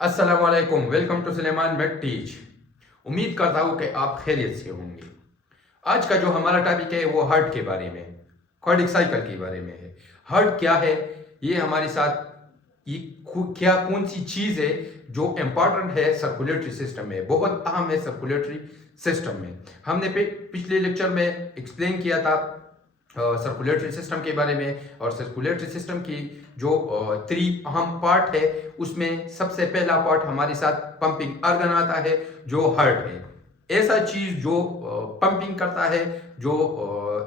अस्सलाम वालेकुम, welcome to Suleman med teach. उम्मीद करता हूँ कि आप खैरियत से होंगे। आज का जो हमारा टॉपिक है वो हार्ट के बारे में, कार्डियक साइकिल के बारे में है। हार्ट क्या है, ये हमारे साथ ये क्या कौन सी चीज़ है जो इम्पॉर्टेंट है सर्कुलेटरी सिस्टम में, बहुत अहम है सर्कुलेटरी सिस्टम में। हमने पिछले लेक्चर में एक्सप्लेन किया था सर्कुलेटरी सिस्टम के बारे में, और सर्कुलेटरी सिस्टम की जो थ्री अहम पार्ट है उसमें सबसे पहला पार्ट हमारे साथ पंपिंग ऑर्गन आता है जो हार्ट है। ऐसा चीज जो पंपिंग करता है, जो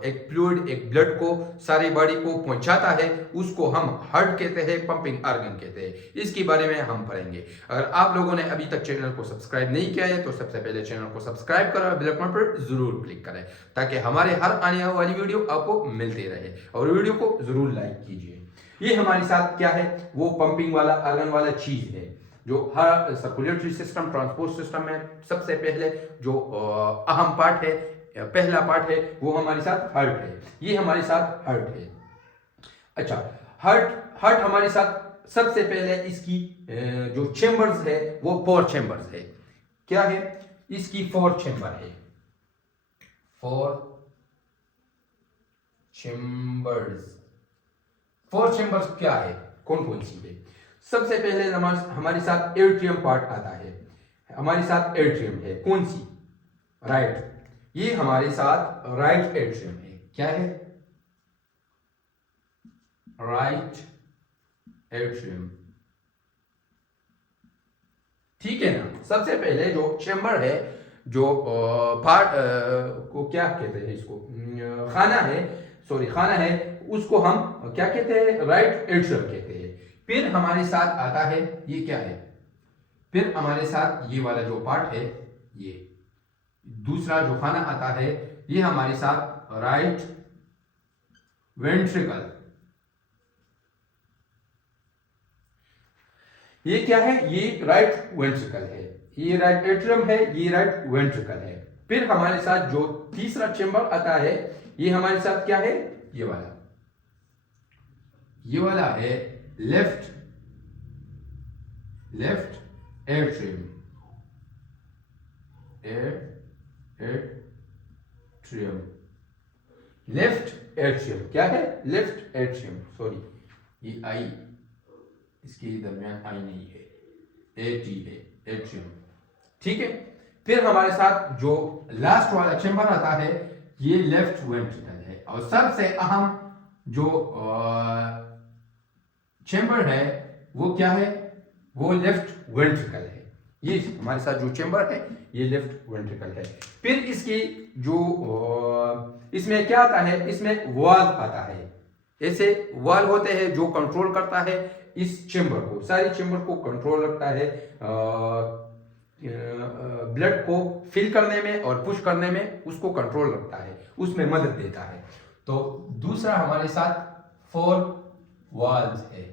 एक फ्लूइड, एक ब्लड को सारी बॉडी को पहुंचाता है, उसको हम हार्ट कहते हैं, पंपिंग ऑर्गन कहते हैं। इसके बारे में हम पढ़ेंगे। अगर आप लोगों ने अभी तक चैनल को सब्सक्राइब नहीं किया है तो सबसे पहले चैनल को सब्सक्राइब करें और बेल आइकन पर जरूर क्लिक करें ताकि हमारे हर आने वाली वीडियो आपको मिलती रहे, और वीडियो को जरूर लाइक कीजिए। ये हमारे साथ क्या है, वो पंपिंग वाला ऑर्गन वाला चीज है जो हर सर्कुलेटरी सिस्टम, ट्रांसपोर्ट सिस्टम में सबसे पहले जो अहम पार्ट है, पहला पार्ट है, वो हमारे साथ हार्ट है। ये हमारे साथ हार्ट है। अच्छा, हार्ट हार्ट हमारे साथ सबसे पहले इसकी जो चेंबर्स है वो 4 चेंबर्स है। क्या है, इसकी 4 चेंबर है, 4 चेंबर्स। 4 चेंबर्स क्या है, कौन कौन सी है? सबसे पहले हमारे साथ एट्रियम पार्ट आता है। हमारे साथ एट्रियम है, कौन सी? राइट। ये हमारे साथ राइट एट्रियम है। क्या है? Right atrium. ठीक है ना। सबसे पहले जो चेंबर है, जो पार्ट को क्या कहते हैं, इसको खाना है, सॉरी खाना है, उसको हम क्या कहते हैं? राइट एट्रियम कहते हैं। फिर हमारे साथ आता है, ये क्या है? फिर हमारे साथ ये वाला जो पार्ट है, ये दूसरा जो खाना आता है, ये हमारे साथ राइट वेंट्रिकल। ये क्या है? ये राइट वेंट्रिकल है। ये राइट एट्रियम है, ये राइट वेंट्रिकल है। फिर हमारे साथ जो तीसरा चेंबर आता है, ये हमारे साथ क्या है? ये वाला है लेफ्ट एट्रियम। लेफ्ट एट्रियम क्या है? लेफ्ट एट्रियम, सॉरी ये आई, इसके दरमियान आई नहीं है, ए टी है, एट्रियम। ठीक है। फिर हमारे साथ जो लास्ट वाला चेंबर आता है, ये लेफ्ट वेंट्रिकल है। और सबसे अहम जो चेंबर है वो क्या है? वो लेफ्ट वेंट्रिकल है। ये हमारे साथ जो चेंबर है ये लेफ्ट वेंट्रिकल है। फिर इसकी जो इसमें क्या आता है? इसमें वॉल आता है। ऐसे वॉल होते हैं जो कंट्रोल करता है इस चेंबर को, सारी चेंबर को कंट्रोल रखता है, ब्लड को फिल करने में और पुश करने में उसको कंट्रोल रखता है, उसमें मदद देता है। तो दूसरा हमारे साथ 4 वॉल्स है।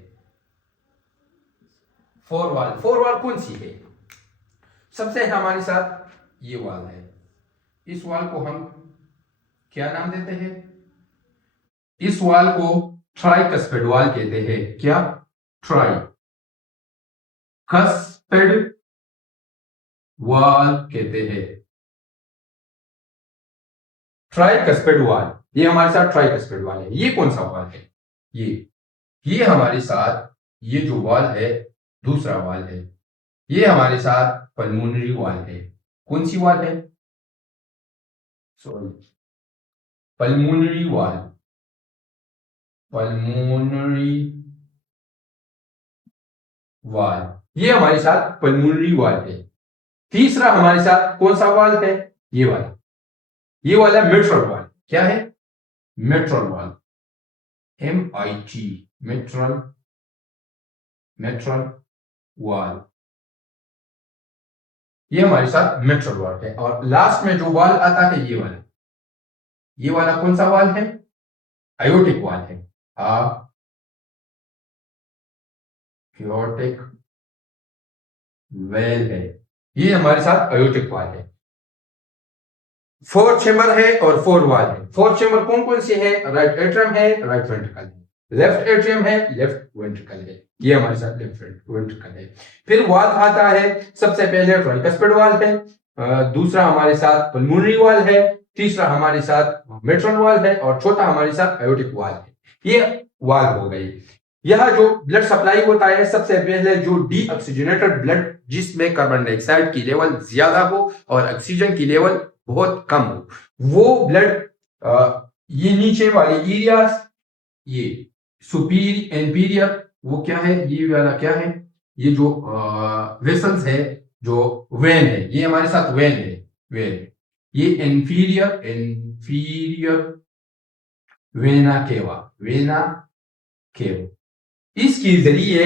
4 वॉल कौन सी है? सबसे हमारे साथ ये वॉल है। इस वॉल को हम क्या नाम देते हैं? इस वॉल को ट्राइकस्पिड वॉल कहते हैं। क्या? ट्राइकस्पिड वॉल कहते हैं। ट्राइकस्पिड वॉल, ये हमारे साथ ट्राइकस्पिड वॉल है। ये कौन सा वॉल है? ये हमारे साथ ये जो वॉल है, दूसरा वॉल है, ये हमारे साथ पल्मोनरी वॉल है। कौन सी वॉल है? सॉरी, पल्मोनरी वॉल, ये हमारे साथ पल्मोनरी वॉल है। तीसरा हमारे साथ कौन सा वॉल है? ये वाला मिट्रल वॉल। क्या है? Mitral valve, MIT, mitral valve, ये हमारे साथ मिट्रल वॉल है। और लास्ट में जो वॉल आता है, ये वाला कौन सा वॉल है? आयोटिक वॉल है। आयोटिक वेल है। ये हमारे साथ आयोटिक वॉल है। 4 चेंबर है और 4 वॉल है। 4 चेंबर कौन कौन से है? राइट एट्रियम है, राइट वेंट्रिकल है। लेफ्ट एट्रियम है, लेफ्ट वेंट्रिकल है, ये हमारे साथ लेफ्ट वेंट्रिकल है। फिर वाल आता है, सबसे पहले ट्राइकस्पिड वाल है, दूसरा हमारे साथ पल्मोनरी वाल है, तीसरा हमारे साथ मिट्रल वाल है और चौथा हमारे साथ आयोटिक वाल है। ये वाल हो गई। यह जो ब्लड सप्लाई होता है, सबसे पहले जो डीऑक्सीजनेटेड ब्लड जिसमें कार्बन डाइऑक्साइड की लेवल ज्यादा हो और ऑक्सीजन की लेवल बहुत कम हो, वो ब्लड ये नीचे वाले एरियाज, ये सुपीरियर इंफीरियर, वो क्या है, ये वाला क्या है, ये जो वेसल्स है, जो वेन है, ये हमारे साथ वेन है, वेन, ये inferior inferior vena cava, vena cava, इसके जरिए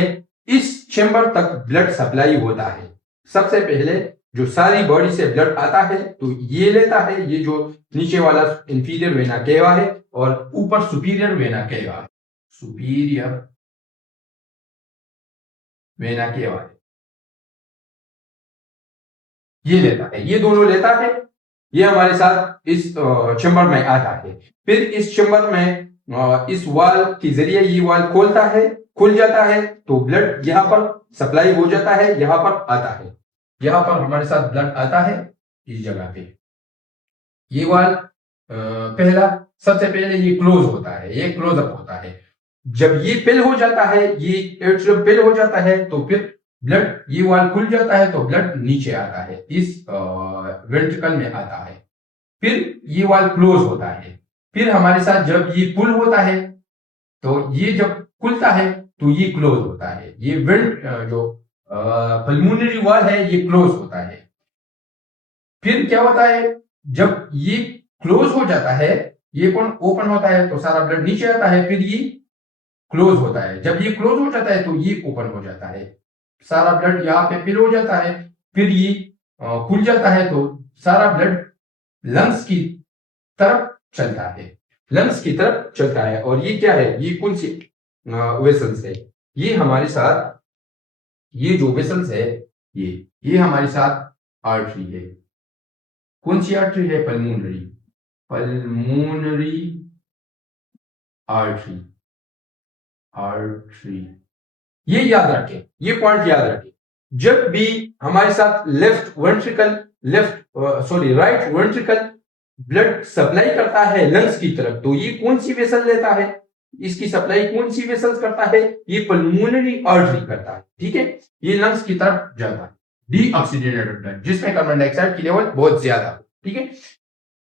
इस चैम्बर तक ब्लड सप्लाई होता है। सबसे पहले जो सारी बॉडी से ब्लड आता है तो ये लेता है, ये जो नीचे वाला इंफीरियर वेना केवा है और ऊपर सुपीरियर वेना केवा है, सुपीरियर वेना केवा है, ये लेता है, ये दोनों लेता है, ये हमारे साथ इस चैम्बर में आता है। फिर इस चैम्बर में इस वाल के जरिए ये वाल खोलता है, खुल जाता है तो ब्लड यहाँ पर सप्लाई हो जाता है, यहाँ पर आता है, यहाँ पर हमारे साथ ब्लड आता है इस जगह पे। ये वाल पहला, सबसे पहले ये क्लोज होता है, ये क्लोज अप होता है। जब ये फिल हो जाता है, ये एट्रियम फिल हो जाता है तो फिर ब्लड, ये वाल खुल जाता है तो ब्लड नीचे आता है, इस वेंट्रिकल में आता है। फिर ये वाल क्लोज होता है। फिर हमारे साथ जब ये पुल होता है तो ये जब खुलता है तो ये क्लोज होता है, ये जो पल्मोनरी वाल है ये क्लोज होता है। फिर क्या होता है, जब ये क्लोज हो जाता है, ये ओपन होता है तो सारा ब्लड नीचे आता है, फिर ये क्लोज होता है। जब ये क्लोज हो जाता है तो ये ओपन हो जाता है, सारा ब्लड यहाँ पे फिल हो जाता है, फिर ये खुल जाता है तो सारा ब्लड लंग्स की तरफ चलता है, लंग्स की तरफ चलता है। और ये क्या है, ये कौन सी वेसल्स है, ये हमारे साथ, ये जो वेसल्स है, ये हमारे साथ आर्टरी है। कौन सी आर्टरी है, पल्मोनरी, पल्मोनरी आर्टरी, आर्टरी, ये याद रखें, ये पॉइंट याद रखें। जब भी हमारे साथ left ventricle, right ventricle blood supply करता है लंग्स की तरफ, तो ये कौन सी वेसल लेता है, इसकी सप्लाई कौन सी वेसल्स करता है, ये पल्मोनरी आर्टरी करता है, ठीक है। ये लंग्स की तरफ जाता है, डीऑक्सीजनेटेड ब्लड जिसमें कार्बन डाइऑक्साइड की लेवल बहुत ज्यादा हो, ठीक है।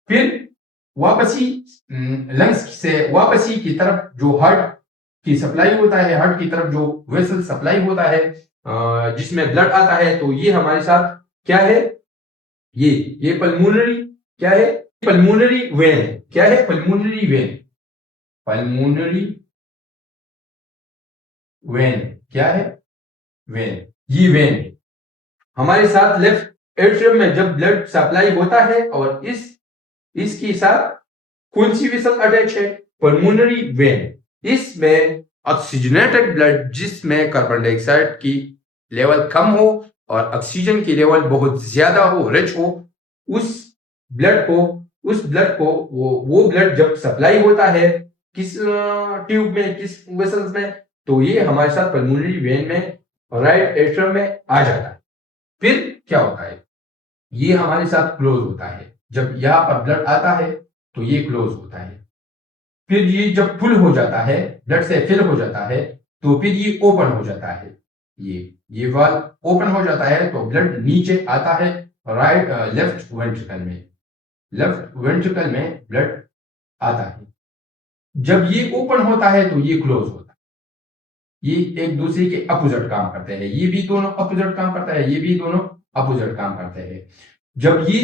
फिर वापसी लंग्स से वापसी की तरफ जो हार्ट की सप्लाई होता है, हार्ट की तरफ जो वेसल सप्लाई होता है जिसमें ब्लड आता है, तो ये हमारे साथ क्या है, ये पल्मोनरी क्या है, पल्मोनरी वेन है, क्या है, पल्मोनरी वेन, पल्मोनरी वेन क्या है, वेन, ये वेन हमारे साथ लेफ्ट एट्रियम में जब ब्लड सप्लाई होता है और इसके साथ कौन सी वेसल अटैच है, पल्मोनरी वेन। इसमें ऑक्सीजनेटेड ब्लड जिसमें कार्बन डाइऑक्साइड की लेवल कम हो और ऑक्सीजन की लेवल बहुत ज्यादा हो, रिच हो, उस ब्लड को वो ब्लड जब सप्लाई होता है किस ट्यूब में, किस वेसल्स में, तो ये हमारे साथ पल्मोनरी वेन में, राइट एट्रियम में आ जाता है। फिर क्या होता है, ये हमारे साथ क्लोज होता है, जब यहाँ पर ब्लड आता है तो ये क्लोज होता है। फिर ये जब फुल हो जाता है, ब्लड से फिल हो जाता है, तो फिर ये ओपन हो जाता है, ये वाल ओपन हो जाता है तो ब्लड नीचे आता है लेफ्ट वेंट्रिकल में, लेफ्ट वेंट्रिकल में ब्लड आता है। जब ये ओपन होता है तो ये क्लोज होता है, ये एक दूसरे के अपोजिट काम करते हैं, ये भी दोनों अपोजिट काम करता है, ये भी दोनों अपोजिट काम करते हैं। जब ये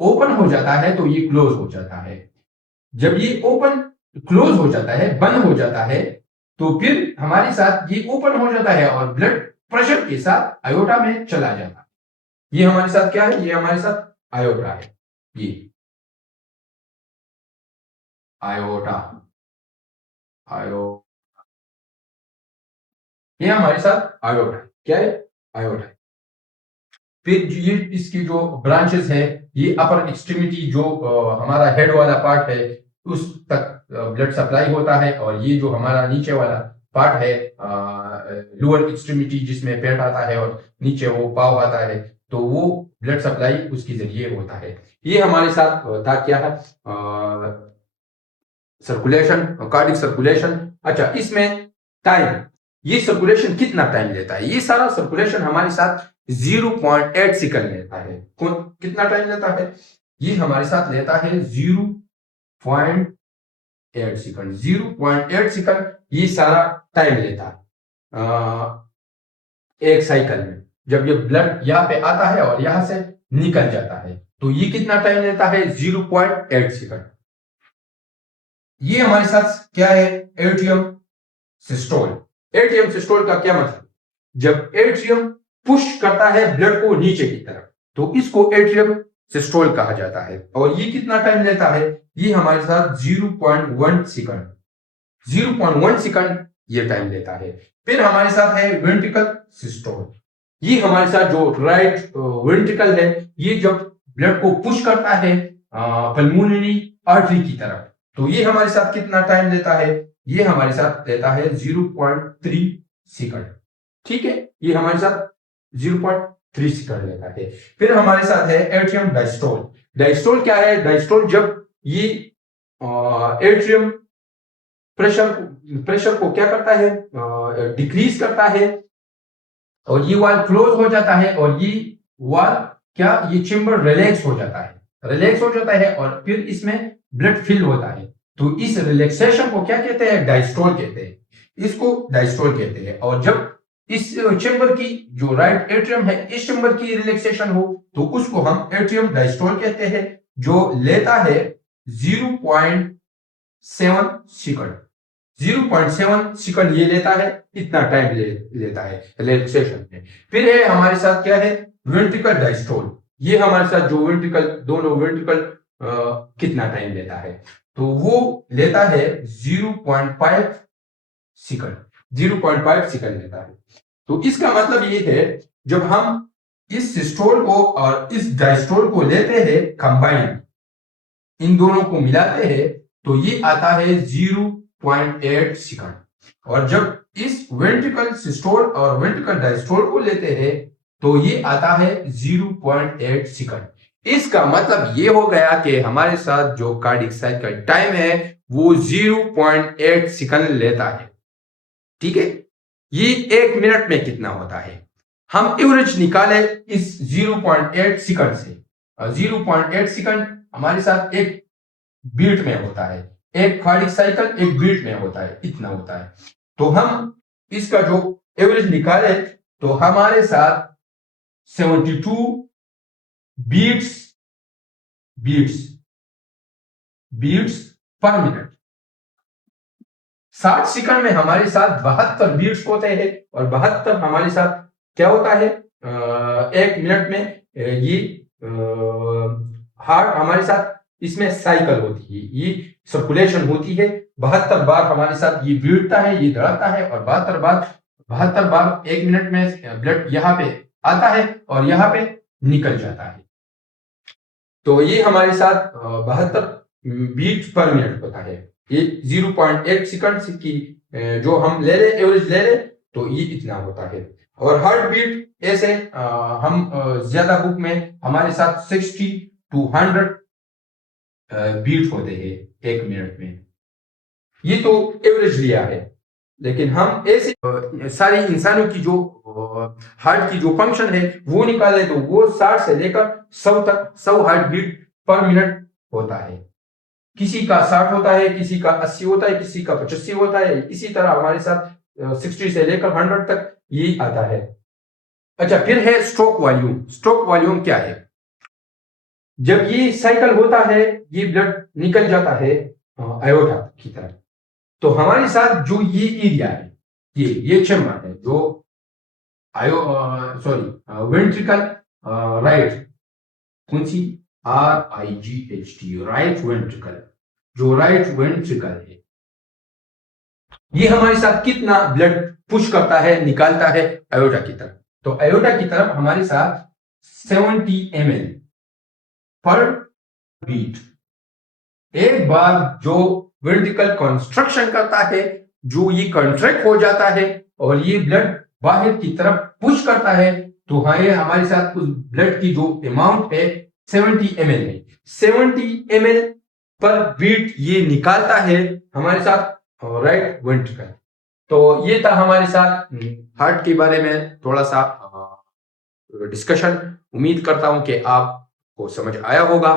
ओपन हो जाता है तो ये क्लोज हो जाता है, जब ये ओपन क्लोज हो जाता है, बंद हो जाता है, तो फिर हमारे साथ ये ओपन हो जाता है और ब्लड प्रेशर के साथ आयोटा में चला जाता है। ये हमारे साथ क्या है, ये हमारे साथ आयोटा है, ये आयोटा, ये हमारे साथ आयोटा है, क्या है, आयोटा है। फिर ये इसकी जो ब्रांचेस है, ये अपर एक्सट्रीमिटी जो हमारा हेड वाला पार्ट है उस तक ब्लड सप्लाई होता है, और ये जो हमारा नीचे वाला पार्ट है, लोअर एक्सट्रीमिटी जिसमें पेट आता है और नीचे वो पाव आता है, तो वो ब्लड सप्लाई उसके जरिए होता है। ये हमारे साथ था क्या है, सर्कुलेशन, कार्डिक सर्कुलेशन। अच्छा, इसमें टाइम, ये सर्कुलेशन कितना टाइम लेता है? ये सारा सर्कुलेशन हमारे साथ 0.8 सेकंड लेता है। कौन कितना टाइम लेता है? ये हमारे साथ लेता है 0.8 सेकंड। 0.8 सेकंड ये सारा टाइम लेता है एक साइकिल में। जब ये ब्लड यहाँ पे आता है और यहां से निकल जाता है, तो ये कितना टाइम लेता है? 0.8 सेकंड। ये हमारे साथ क्या है? Atrium systole. एट्रियम सिस्टोल का क्या मतलब? जब एट्रियम पुश करता है ब्लड को नीचे की तरफ, तो इसको एट्रियम सिस्टोल कहा जाता है। और ये कितना टाइम लेता है? ये हमारे साथ 0.1 सेकंड। 0.1 सेकंड ये टाइम लेता है। फिर हमारे साथ है वेंट्रिकल सिस्टोल। ये हमारे साथ जो राइट वेंट्रिकल है, ये जब ब्लड को पुश करता है पल्मोनरी आर्टरी की तरफ, तो ये हमारे साथ कितना टाइम लेता है? ये हमारे साथ लेता है 0.3 सेकंड। ठीक है, ये हमारे साथ 0.3 सेकंड लेता है। फिर हमारे साथ है एट्रियम डायस्टोल। डायस्टोल क्या है? डायस्टोल जब ये एट्रियम प्रेशर को क्या करता है? डिक्रीज करता है, और ये वाल क्लोज हो जाता है, और ये वाल क्या, ये चेम्बर रिलैक्स हो जाता है। रिलैक्स हो जाता है और फिर इसमें ब्लड फिल होता है। तो इस रिलैक्सेशन को क्या कहते हैं? डायस्टोल कहते हैं। इसको डायस्टोल कहते हैं। और जब इस चेम्बर की जो राइट एट्रियम है, इस चेम्बर की रिलैक्सेशन हो, तो उसको हम एट्रियम डायस्टोल कहते हैं, जो लेता है 0.7 सेकंड। 0.7 सेकंड ये लेता है, इतना टाइम लेता है रिलैक्सेशन में। फिर है हमारे साथ क्या है? Ventricle diastole. ये हमारे साथ जो वेंट्रिकल, दोनों वेंट्रिकल कितना टाइम लेता है? तो वो लेता है 0.5 सेकंड। 0.5 सेकंड लेता है। तो इसका मतलब ये है, जब हम इस सिस्टोल को और इस डायस्टोल को लेते हैं कंबाइन, इन दोनों को मिलाते हैं, तो ये आता है 0.8 सेकंड। और जब इस वेंट्रिकल सिस्टोल और वेंट्रिकल डायस्टोल को लेते हैं, तो ये आता है 0.8 सेकंड। इसका मतलब ये हो गया कि हमारे साथ जो कार्डिक साइकिल टाइम है वो 0.8 सेकंड लेता है। ठीक है, ये 1 मिनट में कितना होता है? हम एवरेज निकाले इस 0.8 सेकंड से। 0.8 सेकंड हमारे साथ एक बीट में होता है। एक कार्डिक साइकिल एक बीट में होता है, इतना होता है। तो हम इसका जो एवरेज निकाले, तो हमारे साथ 72 beats beats beats per minute. 60 second में हमारे साथ 72 बीट्स होते हैं, और 72 हमारे साथ क्या होता है? 1 मिनट में ये हार्ट हमारे साथ इसमें साइकिल होती है, ये सर्कुलेशन होती है। 72 बार हमारे साथ ये बीटता है, ये धड़कता है, और 72 बार 1 मिनट में ब्लड यहाँ पे आता है और यहाँ पे निकल जाता है। तो ये हमारे साथ 72 बीट पर मिनट होता है। ये 0.8 सेकंड की जो हम ले ले, एवरेज ले ले, तो ये इतना होता है। और हार्ट बीट ऐसे हम ज्यादा बुक में हमारे साथ 60 to 100 बीट होते हैं 1 मिनट में। ये तो एवरेज लिया है, लेकिन हम ऐसे सारी इंसानों की जो हार्ट की जो फंक्शन है वो निकाले, तो वो 60 से लेकर 100 तक, 100 हार्ट बीट पर मिनट होता है। किसी का 60 होता है, किसी का 80 होता है, किसी का 85 होता है। इसी तरह हमारे साथ 60 से लेकर 100 तक ये आता है। अच्छा, फिर है स्ट्रोक वॉल्यूम। स्ट्रोक वॉल्यूम क्या है? जब ये साइकिल होता है, ये ब्लड निकल जाता है आयोटा की तरफ, तो हमारे साथ जो ये एरिया है, ये चेम्बर है, जो वेंट्रिकल राइट, कौन सी? RIGHT, right ventricle. जो राइट वेंट्रिकल है, ये हमारे साथ कितना ब्लड पुश करता है, निकालता है आयोटा की तरफ? तो आयोटा की तरफ हमारे साथ 70 ml पर बीट। एक बार जो वेंट्रिकल कंस्ट्रक्शन करता है, जो ये कंट्रैक्ट हो जाता है और ये ब्लड बाहर की तरफ पुश करता है, तो हमारे साथ उस ब्लड की जो अमाउंट है 70 ml है। 70 ml पर बीट ये निकालता है हमारे साथ राइट वेंट्रिकल। तो ये था हमारे साथ हार्ट के बारे में थोड़ा सा डिस्कशन। उम्मीद करता हूं कि आपको समझ आया होगा।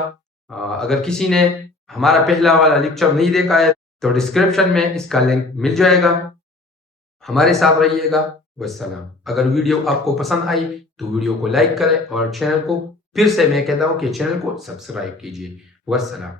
अगर किसी ने हमारा पहला वाला लेक्चर नहीं देखा है तो डिस्क्रिप्शन में इसका लिंक मिल जाएगा। हमारे साथ रहिएगा। वस्सलाम। अगर वीडियो आपको पसंद आई तो वीडियो को लाइक करें और चैनल को फिर से मैं कहता हूं कि चैनल को सब्सक्राइब कीजिए। वस्सलाम।